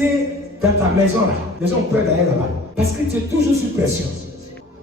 rester dans ta maison là. Les gens ont peur d'aller là-bas. Parce que tu es toujours sous pression.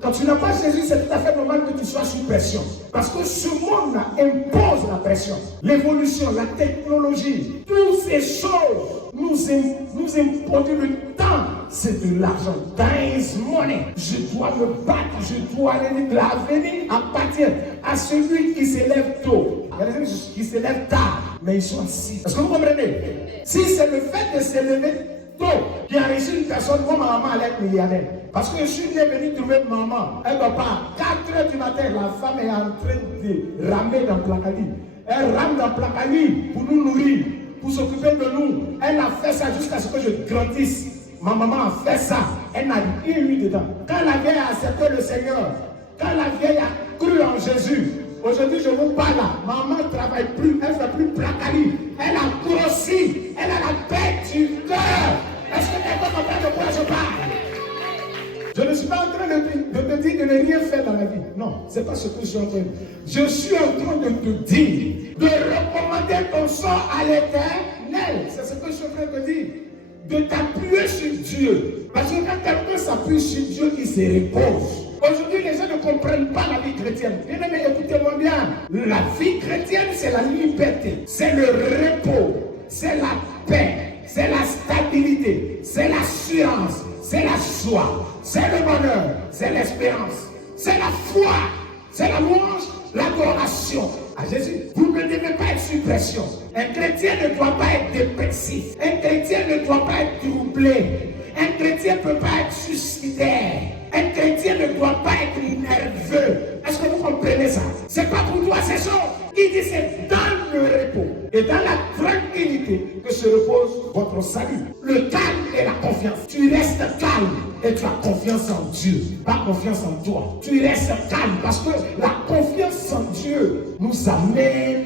Quand tu n'as pas Jésus, c'est tout à fait normal que tu sois sous pression. Parce que ce monde-là impose la pression. L'évolution, la technologie, toutes ces choses nous imposent le temps. C'est de l'argent. Time is money. Je dois me battre, je dois aller. L'avenir appartient à celui qui s'élève tôt. Il y a des gens qui s'élèvent tard, mais ils sont assis. Est-ce que vous comprenez? Si c'est le fait de s'élever tôt qui enrichit une personne, moi, ma maman allait être millionnaire. Parce que je suis venu trouver maman. Elle ne va pas. 4 heures du matin, la femme est en train de ramer dans Placali. Elle rame dans Placali pour nous nourrir, pour s'occuper de nous. Elle a fait ça jusqu'à ce que je grandisse. Ma maman a fait ça. Elle n'a rien eu dedans. Quand la vieille a accepté le Seigneur, quand la vieille a cru en Jésus, aujourd'hui je vous parle là, maman ne travaille plus, elle ne fait plus Placali. Elle a grossi, elle a la paix du cœur. Est-ce que quelqu'un comprend de quoi je parle? Je ne suis pas en train de te dire de ne rien faire dans la vie. Non, ce n'est pas ce que je suis en train de dire. Je suis en train de te dire de recommander ton sort à l'Éternel. C'est ce que je suis en train de te dire. De t'appuyer sur Dieu. Parce que quand quelqu'un s'appuie sur Dieu, il se repose. Aujourd'hui, les gens ne comprennent pas la vie chrétienne. Bien aimé, écoutez-moi bien. La vie chrétienne, c'est la liberté, c'est le repos, c'est la paix, c'est la stabilité, c'est l'assurance, c'est la joie, c'est le bonheur, c'est l'espérance, c'est la foi, c'est la louange, l'adoration à Jésus. Vous ne devez pas être sous pression. Un chrétien ne doit pas être dépressif. Un chrétien ne doit pas être troublé. Un chrétien ne peut pas être suicidaire. Un chrétien ne doit pas être nerveux. Est-ce que vous comprenez ça? C'est pas pour toi, c'est ça. Il dit c'est dans le repos et dans la tranquillité que se repose votre salut. Le calme et la confiance. Tu restes calme et tu as confiance en Dieu, pas confiance en toi. Tu restes calme parce que la confiance en Dieu nous amène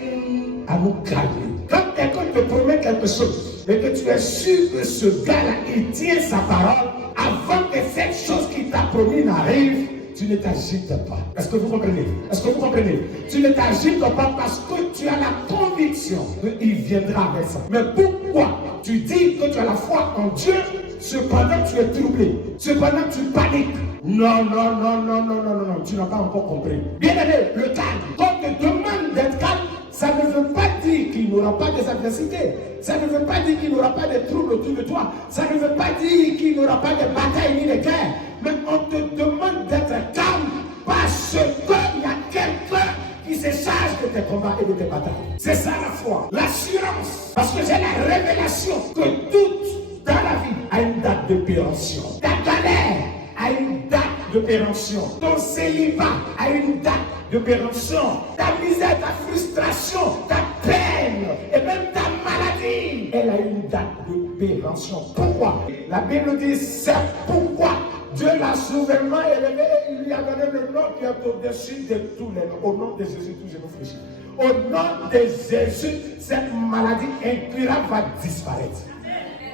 à nous calmer. Quand quelqu'un te promet quelque chose et que tu es sûr que ce gars-là, il tient sa parole, avant que cette chose qu'il t'a promis n'arrive, tu ne t'agites pas. Est-ce que vous comprenez? Est-ce que vous comprenez? Tu ne t'agites pas parce que tu as la conviction qu'il viendra avec ça. Mais pourquoi tu dis que tu as la foi en Dieu, cependant tu es troublé, cependant tu paniques? Non, non, non, non, non, non, non, tu n'as pas encore compris. Bien aimé, le calme. Quand on te demande d'être calme, ça ne veut pas dire qu'il n'y aura pas des adversités. Ça ne veut pas dire qu'il n'y aura pas de troubles autour de toi. Ça ne veut pas dire qu'il n'y aura pas de bataille ni de guerre. Mais on te demande d'être calme parce qu'il y a quelqu'un qui se charge de tes combats et de tes batailles. C'est ça la foi, l'assurance. Parce que j'ai la révélation que tout dans la vie a une date de péremption. Ta galère a une date de péremption. Ton célibat a une date de péremption. Ta misère, ta frustration, ta peine et même ta maladie, elle a une date de péremption. Pourquoi? La Bible dit c'est pourquoi Dieu l'a souverainement élevé et il lui a donné le nom qui est au-dessus de tous les noms. Au nom de Jésus, tout je vous fléchis. Au nom de Jésus, cette maladie incurable va disparaître.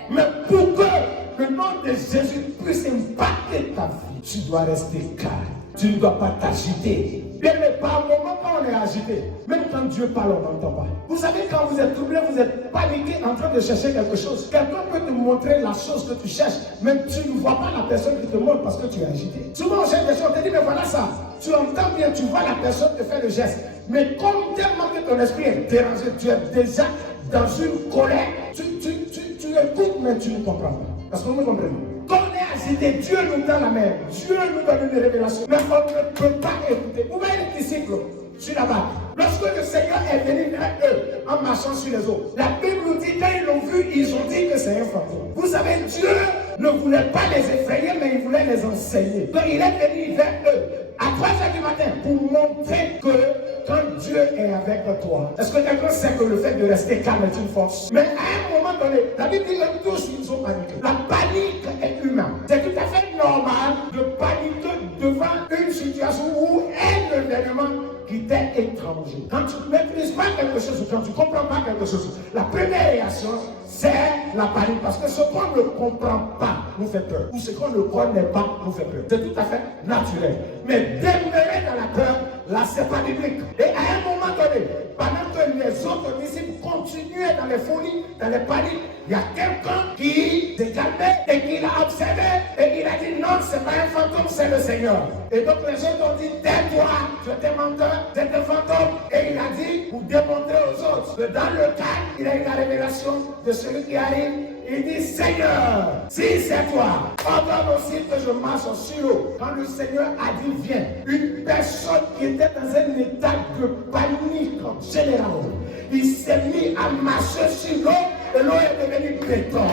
Mais pour que le nom de Jésus puisse impacter ta vie, tu dois rester calme. Tu ne dois pas t'agiter. Bien, mais par moment, quand on est agité, même quand Dieu parle, on n'entend pas. Vous savez, quand vous êtes troublé, vous êtes paniqué en train de chercher quelque chose. Quelqu'un peut te montrer la chose que tu cherches, même tu ne vois pas la personne qui te montre parce que tu es agité. Souvent, on cherche des choses, on te dit, mais voilà ça. Tu entends bien, tu vois la personne te faire le geste. Mais comme tellement que ton esprit est dérangé, tu es déjà dans une colère. Tu écoutes, mais tu ne comprends pas. Parce que vous me comprenez. Quand on est agité, Dieu nous donne la main. Dieu nous donne une révélation. Mais on ne peut pas écouter. Vous voyez les disciples sur la barque. Lorsque le Seigneur est venu vers eux en marchant sur les eaux, la Bible nous dit, quand ils l'ont vu, ils ont dit que c'est un fantôme. Vous savez, Dieu ne voulait pas les effrayer, mais il voulait les enseigner. Donc il est venu vers eux à 3h du matin pour montrer que quand Dieu est avec toi, est-ce que quelqu'un sait que le fait de rester calme est une force? Mais à un moment donné, la Bible dit que tous ils ont paniqué. La panique est humaine. C'est tout à fait normal de paniquer devant une situation ou un événement qui t'est étranger. Quand tu ne maîtrises pas quelque chose, quand tu ne comprends pas quelque chose, la première réaction, c'est la panique. Parce que ce qu'on ne comprend pas nous fait peur. Ou ce qu'on ne connaît pas nous fait peur. C'est tout à fait naturel. Mais demeurer dans la peur, là, c'est pas biblique. Et à un moment donné, pendant que les autres disciples continuaient dans les folies, dans les paniques, il y a quelqu'un qui se un fantôme, c'est le Seigneur. Et donc les gens ont dit, tais-toi, tu es menteur, tu es un fantôme. Et il a dit, pour démontrer aux autres que dans le cas, il a eu la révélation de celui qui arrive. Il dit, Seigneur, si c'est toi, ordonne aussi que je marche sur l'eau. Quand le Seigneur a dit, viens, une personne qui était dans un état de panique générale, il s'est mis à marcher sur l'eau et l'eau est devenue béton.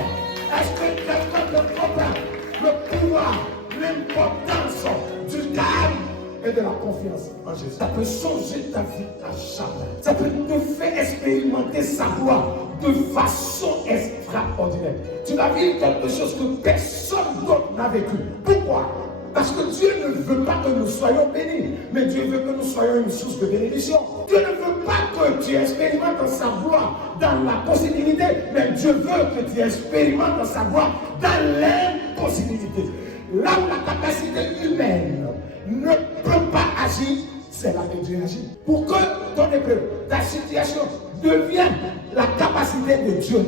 Est-ce que quelqu'un ne comprend le pouvoir, l'importance du calme et de la confiance en Jésus? Ça peut changer ta vie à jamais. Ça peut te faire expérimenter sa gloire de façon extraordinaire. Tu vas vivre quelque chose que personne d'autre n'a vécu. Pourquoi? Parce que Dieu ne veut pas que nous soyons bénis, mais Dieu veut que nous soyons une source de bénédiction. Dieu ne veut pas que tu expérimentes sa gloire dans la possibilité, mais Dieu veut que tu expérimentes sa gloire dans l'impossibilité. Là où la capacité humaine ne peut pas agir, c'est là que Dieu agit. Pour que ton épreuve, ta situation devienne la capacité de Dieu,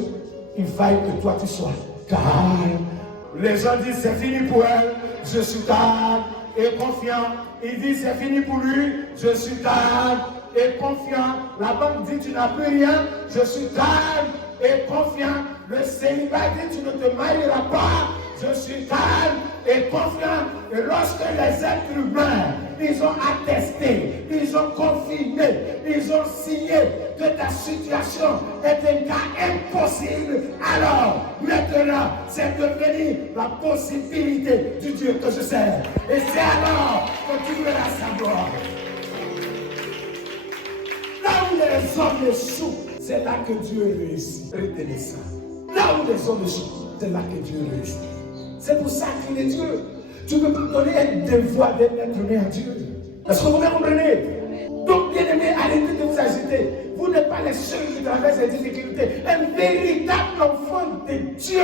il faille que toi tu sois calme. Les gens disent c'est fini pour elle, je suis calme et confiant. Il dit c'est fini pour lui, je suis calme et confiant. La banque dit tu n'as plus rien, je suis calme et confiant. Le célibat dit tu ne te marieras pas, je suis calme et confiant. Et lorsque les êtres humains, ils ont attesté, ils ont confirmé, ils ont signé que ta situation est un cas impossible, alors maintenant c'est devenu la possibilité du Dieu que je sers. Et c'est alors que tu verras sa gloire. Là où les hommes échouent, c'est là que Dieu réussit. Retenez ça. Là où les hommes échouent, c'est là que Dieu réussit. C'est pour ça qu'il est Dieu. Tu ne peux pas donner un devoir d'être humain à Dieu. Est-ce que vous me comprenez? Donc, bien aimé, arrêtez de vous agiter. Vous n'êtes pas les seuls qui traversent les difficultés. Un véritable enfant de Dieu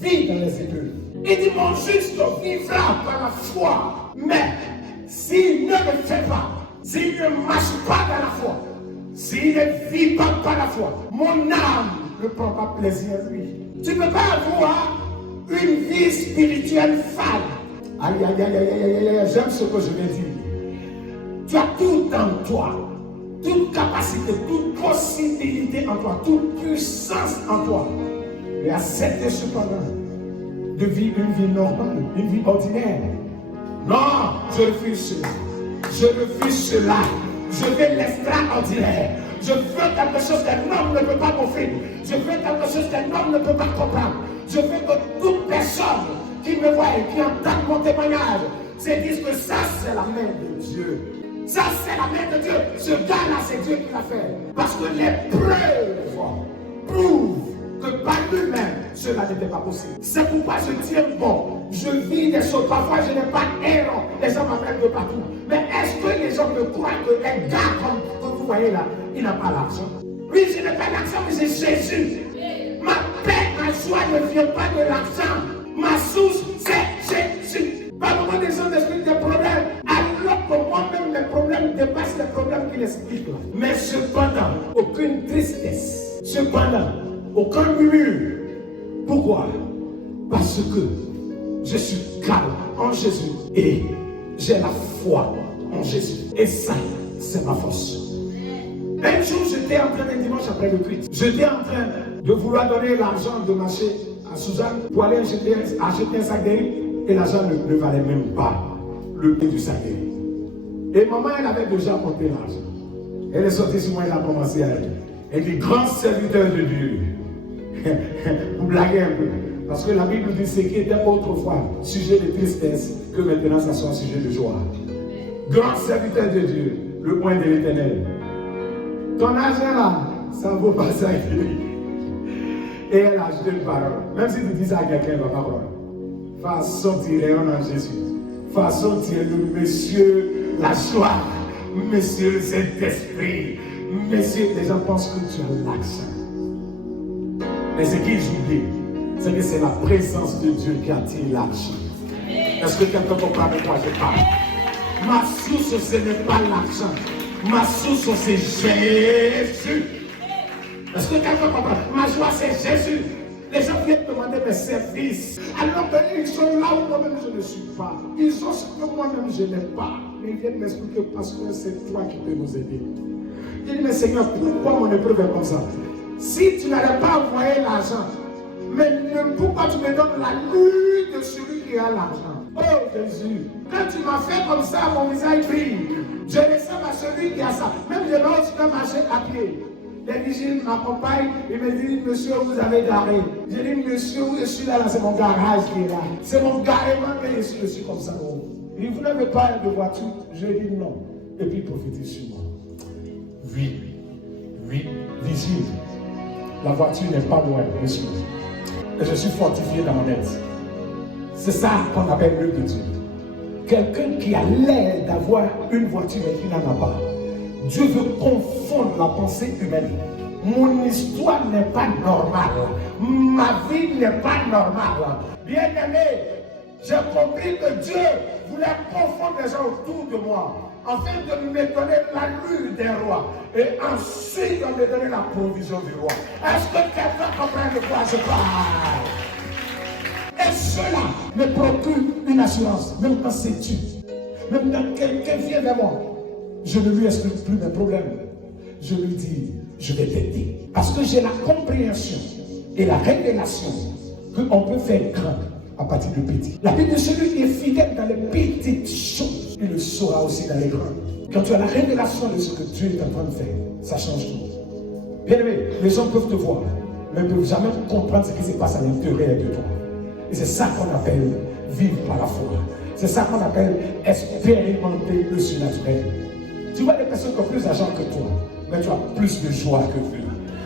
vit dans les épreuves. Il dit, mon juste vivra par la foi. Mais s'il ne le fait pas, s'il ne marche pas dans la foi, s'il ne vit pas par la foi, mon âme ne prend pas plaisir à lui. Tu ne peux pas avoir une vie spirituelle fade. Aïe, aïe, aïe, aïe, aïe, aïe, j'aime ce que je vais dire. Tu as tout en toi, toute capacité, toute possibilité en toi, toute puissance en toi. Mais accepter cependant de vivre une vie normale, une vie ordinaire. Non, je refuse cela. Je refuse cela. Je veux l'extraordinaire. Je veux quelque chose qu'un homme ne peut pas m'offrir. Je veux quelque chose qu'un homme ne peut pas comprendre. Je veux que toute personne qui me voit et qui entend mon témoignage se dise que ça c'est la main de Dieu. Ça c'est la main de Dieu. Ce gars-là c'est Dieu qui l'a fait. Parce que les preuves prouvent que par lui-même cela n'était pas possible. C'est pourquoi je tiens bon. Je vis des choses. Parfois je n'ai pas erreur. Les gens m'appellent de partout. Mais est-ce que les gens me croient que un gars comme vous voyez là, il n'a pas l'argent? Oui, je n'ai pas l'argent, mais c'est Jésus. Ma paix, ma joie ne vient pas de l'argent. Ma source, c'est Jésus. Par le moment des gens expliquent des problèmes, alors que moi-même, mes problèmes dépassent les problèmes qu'il explique. Mais cependant, aucune tristesse. Cependant, aucun murmure. Pourquoi? Parce que je suis calme en Jésus et j'ai la foi en Jésus. Et ça, c'est ma force. Un jour, j'étais en train, un dimanche après le culte, j'étais en train de vouloir donner l'argent de marché à Suzanne pour aller acheter un sac de riz et l'argent ne valait même pas le prix du sac de riz. Et maman, elle avait déjà monté l'argent. Elle est sortie sur moi, elle a commencé à dire, elle dit, grand serviteur de Dieu. Vous blaguez un peu. Parce que la Bible dit ce qui était autrefois sujet de tristesse, que maintenant ça soit sujet de joie. Grand serviteur de Dieu, le point de l'Éternel. Ton argent là, ça ne vaut pas ça. Et elle a acheté une parole. Même si tu dis ça à quelqu'un, elle ne va pas croire. Façon tirer en Jésus. Façon tirer le monsieur, la joie. Monsieur le Saint-Esprit. Monsieur, les gens pensent que tu as l'argent. Mais ce qu'ils oublient, c'est que c'est la présence de Dieu qui attire l'argent. Est-ce que quelqu'un comprend de quoi je parle? Ma source, ce n'est pas l'argent. Ma source, c'est Jésus. Est-ce que quelqu'un comprend? Ma joie, c'est Jésus. Les gens viennent demander mes services. Alors qu'ils sont là où moi-même je ne suis pas. Ils ont ce que moi-même je n'ai pas. Mais ils viennent m'expliquer parce que c'est toi qui peux nous aider. Je dis, mais Seigneur, pourquoi mon épreuve est comme ça? Si tu n'avais pas envoyé l'argent, mais pourquoi tu me donnes la lune de celui qui a l'argent? Oh Jésus, quand tu m'as fait comme ça, mon visage brille. Je ressemble à celui qui a ça. Même je vais aussi marcher à pied. Les vigiles m'accompagnent, ils me disent, monsieur, vous avez garé. Je dis, monsieur, où je suis là, c'est mon garage qui est là. C'est mon garement que je suis comme ça. Et vous n'avez pas de voiture? Je dis non. Et puis profitez sur moi. Oui, vigile. La voiture n'est pas loin, monsieur. Et je suis fortifié dans mon aide. C'est ça qu'on appelle l'œuvre de Dieu. Quelqu'un qui a l'air d'avoir une voiture et qui n'en a pas. Dieu veut confondre la pensée humaine. Mon histoire n'est pas normale. Ma vie n'est pas normale. Bien-aimé, j'ai compris que Dieu voulait confondre les gens autour de moi, afin de me donner l'allure des rois. Et ensuite, de me donner la provision du roi. Est-ce que quelqu'un comprend de quoi je parle? Et cela me procure une assurance, même quand c'est Dieu. Même quand quelqu'un vient vers moi, je ne lui explique plus mes problèmes. Je lui dis, je vais t'aider. Parce que j'ai la compréhension et la révélation qu'on peut faire grand à partir de petit. La Bible de celui qui est fidèle dans les petites choses, il le saura aussi dans les grandes. Quand tu as la révélation de ce que Dieu est en train de faire, ça change tout. Bien aimé, les gens peuvent te voir, mais ne peuvent jamais comprendre ce qui se passe à l'intérieur de toi. Et c'est ça qu'on appelle vivre par la foi. C'est ça qu'on appelle expérimenter le surnaturel. Tu vois des personnes qui ont plus d'argent que toi, mais tu as plus de joie que eux.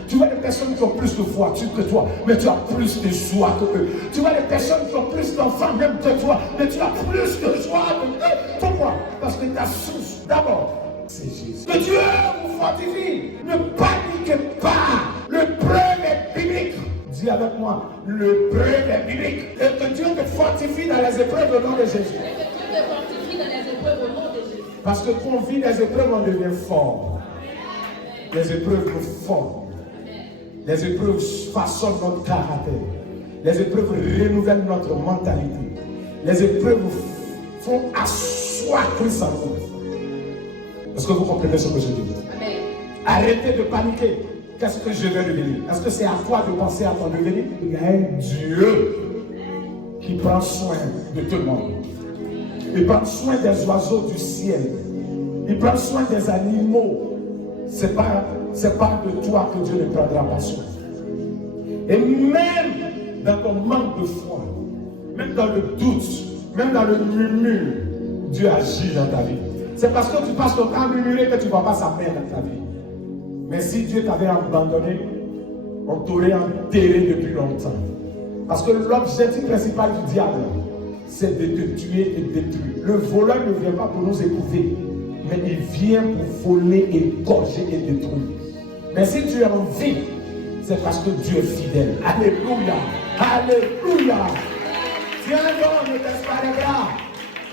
Tu vois des personnes qui ont plus de voitures que toi, mais tu as plus de joie que eux. Tu vois des personnes qui ont plus d'enfants même que toi, mais tu as plus de joie que eux. Pourquoi? Parce que ta source, d'abord, c'est Jésus. Que Dieu vous fortifie. Ne paniquez pas. Le preuve est biblique. Dis avec moi, le preuve est biblique. Et que Dieu te fortifie dans les épreuves au nom de Jésus. Et que Dieu te fortifie dans les épreuves au nom de Jésus. Parce que quand on vit les épreuves, on devient fort. Les épreuves nous forment. Les épreuves façonnent notre caractère. Les épreuves renouvellent notre mentalité. Les épreuves font asseoir Christ en nous. Est-ce que vous comprenez ce que je dis? Amen. Arrêtez de paniquer. Qu'est-ce que je vais devenir? Est-ce que c'est à toi de penser à ton devenir? Il y a un Dieu qui prend soin de tout le monde. Il prend soin des oiseaux du ciel. Il prend soin des animaux. C'est pas de toi que Dieu ne prendra pas soin. Et même dans ton manque de foi, même dans le doute, même dans le murmure, Dieu agit dans ta vie. C'est parce que tu passes ton temps à murmurer que tu ne vois pas sa main dans ta vie. Mais si Dieu t'avait abandonné, on t'aurait enterré depuis longtemps. Parce que l'objectif principal du diable, c'est de te tuer et de détruire. Le voleur ne vient pas pour nous éprouver, mais il vient pour voler, égorger et détruire. Mais si tu es en vie, c'est parce que Dieu est fidèle. Alléluia. Alléluia. Tiens donc, ne baisse pas les bras.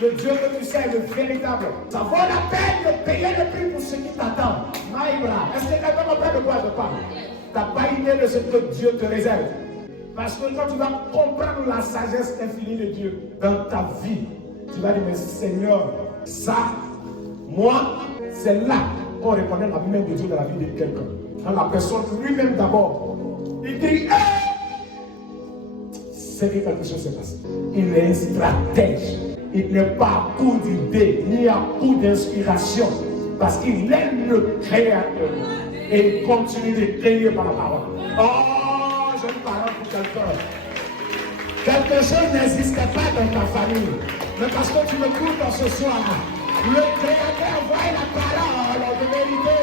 Le Dieu que tu sais est le véritable. Ça vaut la peine de payer le prix pour ce qui t'attend. Maïbra. Est-ce que quelqu'un comprend de quoi je parle? Tu n'as pas idée de ce que Dieu te réserve. Parce que quand tu vas comprendre la sagesse infinie de Dieu dans ta vie, tu vas dire, mais Seigneur, ça, moi, c'est là qu'on reconnaît la main de Dieu dans la vie de quelqu'un. Quand la personne lui-même d'abord, il dit, c'est que quelque chose s'est passé. Il est un stratège. Il n'est pas à coup d'idée, ni à coup d'inspiration. Parce qu'il est le créateur. Et il continue de créer par la parole. Oh, j'ai une parole pour quelqu'un. Quelque chose n'existait pas dans ta famille. Mais parce que tu me coupes ce soir, le créateur voit la parole de vérité.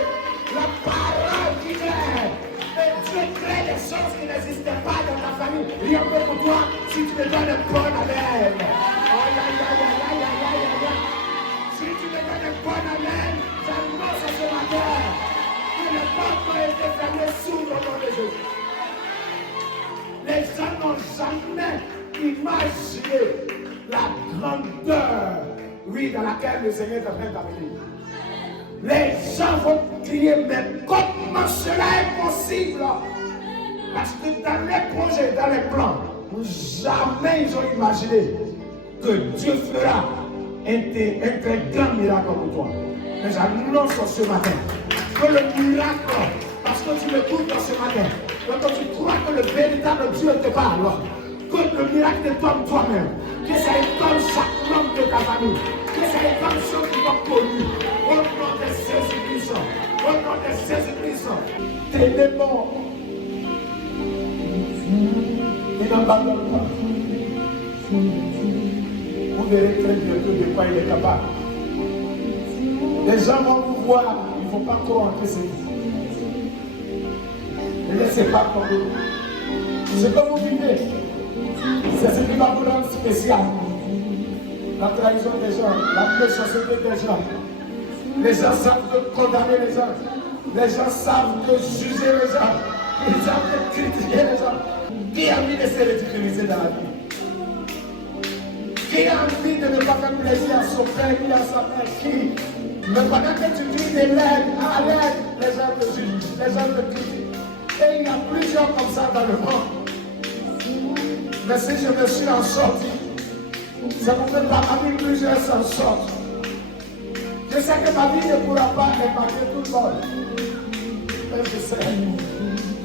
La parole qui crée. Et Dieu crée des choses qui n'existaient pas dans ta famille. Rien que pour toi, si tu me donnes un bon amen. Si tu me donnes un bon amen, j'annonce à ce matin que les portes ont été fermées sous le nom de Jésus. Les gens n'ont jamais imaginé la grandeur, oui, dans laquelle le Seigneur est en train d'amener. Les gens vont crier, mais comment cela est possible? Parce que dans les projets, dans les plans, jamais ils ont imaginé que Dieu fera un très grand miracle pour toi. Mais j'annonce ce matin que le miracle, parce que tu m'écoutes ce matin, quand tu crois que le véritable Dieu te parle, que le miracle te tombe toi-même, que ça étonne chaque membre de ta famille, que ça étonne ceux qui t'ont connu. Au nom de Jésus-Christ, au nom de Jésus-Christ, tes démons, ils n'abandonnent pas. Vous verrez très bientôt de quoi il est capable. Les gens vont vous voir, il ne faut pas croire que c'est vous. Ne laissez pas tomber. Ce que vous vivez, c'est ce qui va vous rendre spécial. La trahison des gens, la méchanceté des gens. Les gens savent condamner les gens. Les gens savent juger les gens. Ils savent critiquer les gens. Qui a envie de se ridiculiser dans la vie? Qui a envie de ne pas faire plaisir à son père ni à sa mère? Qui? Mais pendant que tu dis de l'aide, à l'aide, les gens te jugent, les gens te critiquent. Et il y a plusieurs comme ça dans le monde. Mais si je me suis en sorti, ça ne fait pas ma vie, plusieurs s'en sortent. Je sais que ma vie ne pourra pas épargner tout le monde. Mais je sais,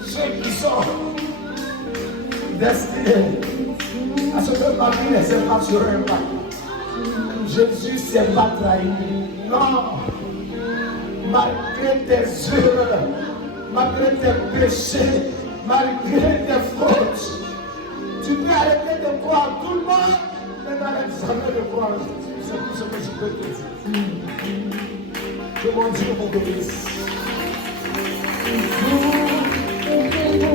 ceux qui sont destinés à ce que ma vie ne s'est pas sur un pas. Jésus ne s'est pas trahi. Non, malgré tes erreurs, malgré tes péchés, malgré tes fautes, tu peux arrêter de croire tout le monde, mais n'arrête jamais de croire. C'est tout ce que je peux te dire. Que mon Dieu vous bénisse.